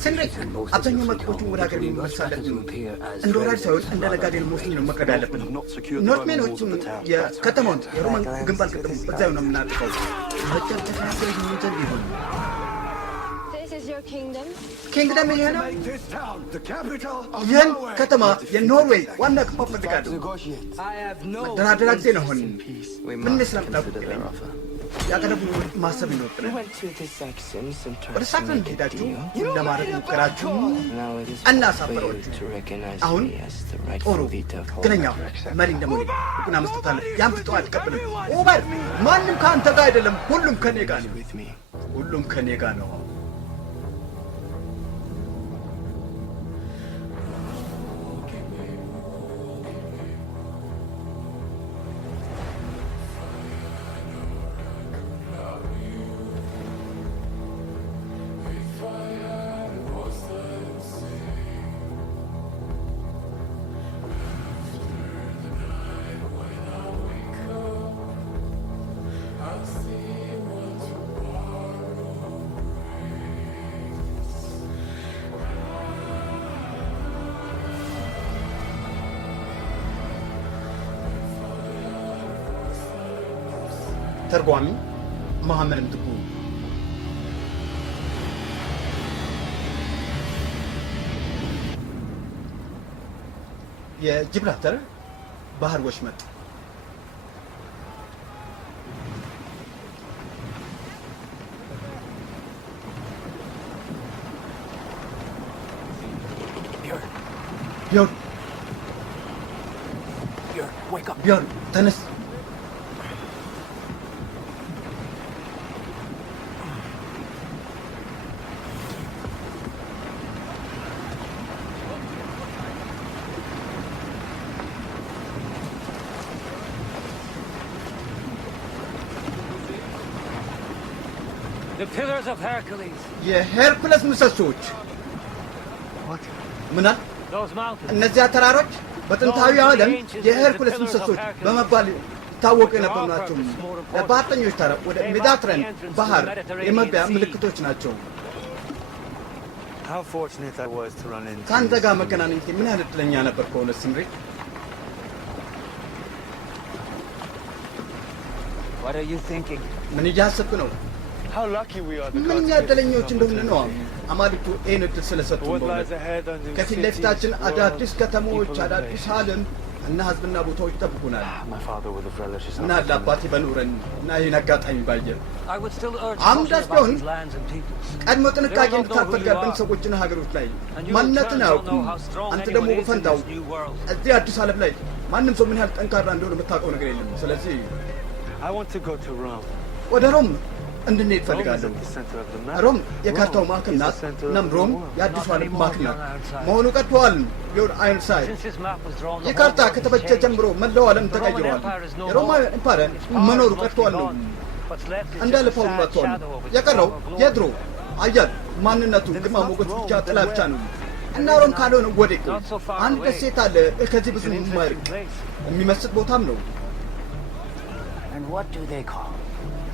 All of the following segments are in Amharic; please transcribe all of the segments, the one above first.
ስንሬክ አብዛኛው መጥቆቹ ወደ ሀገር የሚመሳለት እንደ ወራጅ ሳይሆን እንደ ነጋዴ መውሰድ ነው መቅረብ ያለብን። ኖርትሜኖችን የከተማውን የሮማን ግንባር ቅድም በዛው ነው የምናጥፈው። መጨረሻ ላይ የሚንዘል ይሆን ኪንግደም ይሄ ነው። ይህን ከተማ የኖርዌይ ዋና ክፋፍ ፈልጋለሁ። መደራደራ ጊዜ ነው። ሆን ምን ስለምናውቅ ያቀረቡ ማሰብ ይኖርብናል። ወደ ሳክሰን ሄዳችሁ ለማድረግ ሞከራችሁ እና አሳፈሯችሁ። አሁን ጦሩ ግነኛው መሪ እንደመሆኔ እውቅና መስጠት አለ። ያን ፍጠው አትቀብልም። ኦቨር ማንም ከአንተ ጋር አይደለም። ሁሉም ከኔ ጋር ነው። ሁሉም ከኔ ጋር ነው። ተርጓሚ መሐመድ ምትኩ። የጂብራልተር ባህር ወሽመጥ ቢዮን ተነስ። የሄርኩለስ ምሰሶች ምናል? እነዚያ ተራሮች በጥንታዊ ዓለም የሄርኩለስ ምሰሶች በመባል ይታወቁ የነበሩ ናቸው። ለባህርተኞች ተራ ወደ ሜዲትራኒያን ባህር የመግቢያ ምልክቶች ናቸው። ከአንተ ጋር መገናኘቴ ምን ያህል ዕድለኛ ነበር ከሆነ ስምሪ። ምን እያሰብክ ነው? ምንኛ ዕድለኞች እንደሆነ ነው። አማልክቱ ይህን ዕድል ስለሰጡ ከፊት ለፊታችን አዳዲስ ከተሞች፣ አዳዲስ ዓለም እና ሕዝብና ቦታዎች ይጠብቁናል። እና ለአባቴ በኖረን እና ይህን አጋጣሚ ባየ አምዳስ ቢሆን ቀድሞ ጥንቃቄ እንድታደርግብን ሰዎችና ሀገሮች ላይ ማንነትን አያውቁም። አንተ ደግሞ በፈንታው እዚህ አዲስ ዓለም ላይ ማንም ሰው ምን ያህል ጠንካራ እንደሆነ የምታውቀው ነገር የለም። ስለዚህ ወደ ሮም እንድንሄድ ፈልጋለሁ። ሮም የካርታው ማዕከል ናት። እናም ሮም የአዲሱ ዓለም ማዕከል ናት መሆኑ ቀጥተዋል። ዮር አይንሳይ ይህ ካርታ ከተበጀ ጀምሮ መላው ዓለም ተቀይሯል። የሮማውያን ኢምፓየር መኖሩ ቀጥተዋል ነው እንዳለፈው መጥቷል። የቀረው የድሮ አያል ማንነቱ ግርማ ሞገስ ብቻ ጥላ ብቻ ነው። እና ሮም ካልሆነ ወዴት? አንድ ደሴት አለ ከዚህ ብዙ የማይርቅ የሚመስል ቦታም ነው።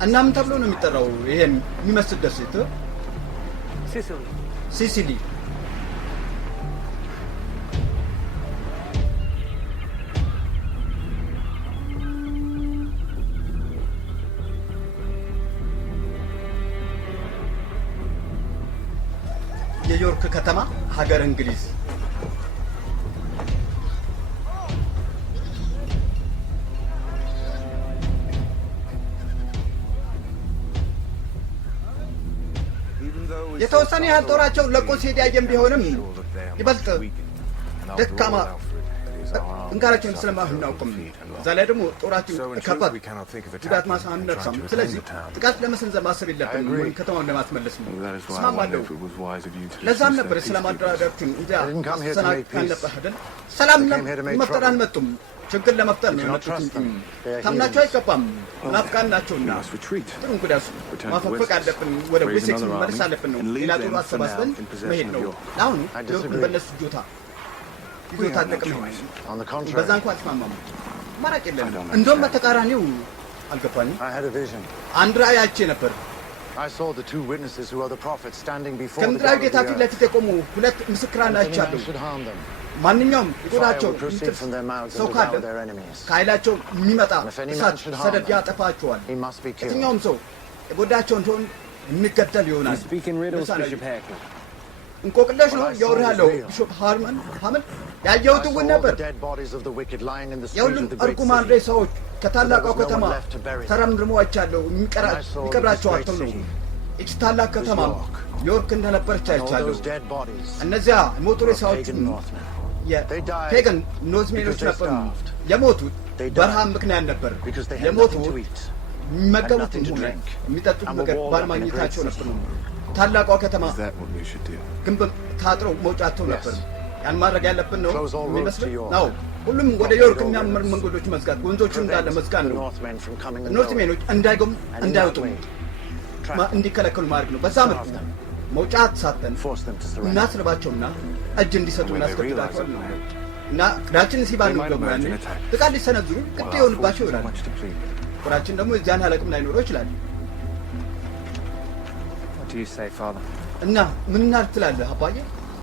እና ምን ተብሎ ነው የሚጠራው? ይሄን የሚመስል ደሴት ሲሲሊ። የዮርክ ከተማ ሀገር እንግሊዝ። የተወሰነ ያህል ጦራቸው ለቆ ሲሄድ ያየን ቢሆንም ይበልጥ ደካማ እንካራቸውን ስለማናውቅም እዛ ላይ ደግሞ ጦራችን ከባድ ጉዳት ማሳነሳም። ስለዚህ ጥቃት ለመሰንዘር ማሰብ የለብንም ወይም ከተማውን ለማስመለስ ነው። እስማማለሁ። ለዛም ነበር ሰላም አደራዳሪዎቹን እንዲያ ሰናካን ነበር አይደል? ሰላም መፍጠር አልመጡም፣ ችግር ለመፍጠር ነው የመጡት። ታምናቸው አይገባም፣ ናፍቃን ናቸውና ጥሩ እንግዳስ ማፈፈቅ አለብን። ወደ ዌሴክስ መመለስ አለብን ነው። ሌላ ጦር አሰባስበን መሄድ ነው። ለአሁኑ ዮርክን በነሱ ይዞታ ጠቅም በዛ እንኳ አልስማማም። ማራቅ የለንም። እንደውም በተቃራኒው አልገባኝም። አንድ ራእይ አይቼ ነበር። I saw the two witnesses who are the prophets standing before the ከምድራዊ God of ጌታ the ፊት earth. ለፊት የቆሙ ሁለት ምስክራን If any man አይቻለሁ። should harm them, ማንኛውም fire ይጎዳቸው will proceed from their mouths ሰው and ካለ devour their enemies. ከኃይላቸው የሚመጣ And if any man እሳት should harm ሰደድ them, ያጠፋቸዋል። he must be killed. የትኛውም ሰው የጎዳቸው እንደሆን የሚገደል ይሆናል። Speaking riddles, ምሳሌ Bishop Hackett. እንቆቅልሽ ነው ያወራህ ያለው real. ቢሾፕ ሃርመን ሐመድ ያየሁት I saw እውን all ነበር። the dead bodies of the wicked lying in the streets የሁሉም of the great እርጉማን city. ሬሳዎች ከታላቋ There was no ከተማ one left to bury them. ተረምርመው አይቻለሁ። የሚቀብራቸው አጥተው ነው። ይህች ታላቅ ከተማ ዮርክ እንደነበረች And all አይቻለሁ። those dead bodies እነዚያ የሞቱ were of ሬሳዎች pagan Northmen. የፔገን ኖዝሜኖች because they ነበሩ። starved. የሞቱት They died በረሃብ ምክንያት ነበር። because they had የሞቱት nothing to eat. የሚመገቡት nothing to ሆነ drink. የሚጠጡት And ነገር were walled up in a ባለማግኘታቸው great ነበር። city. ታላቋ ከተማ Is that what we should do? ግንብ ታጥረው መውጫቸው ነበር። ያን ማድረግ ያለብን ነው Close all roads የሚመስለው to York. ነው። ሁሉም ወደ ዮርክ የሚያመር መንገዶች መዝጋት፣ ወንዞቹ እንዳለ Prevent መዝጋት the ነው። Northmen from coming and going. ኖርትሜኖች እንዳይገቡ And in እንዳይወጡ that way, trap them, እንዲከለከሉ ማድረግ ነው። በዛ መልኩ መውጫ ሳተን force them to surrender. እናስርባቸውና እጅ እንዲሰጡ When they እናስገድዳቸዋል realize ነው it, እና ቅዳችንን ሲባል They ነው might ደግሞ ያኔ imagine attack. ጥቃት ሊሰነዝሩ ግድ Well, our የሆንባቸው forces ይሆናል። are much depleted. ቁራችን ደግሞ የዚያን አለቅም ላይኖረው ይችላል። What do you say, Father? እና ምን እናድርግ ትላለህ አባዬ?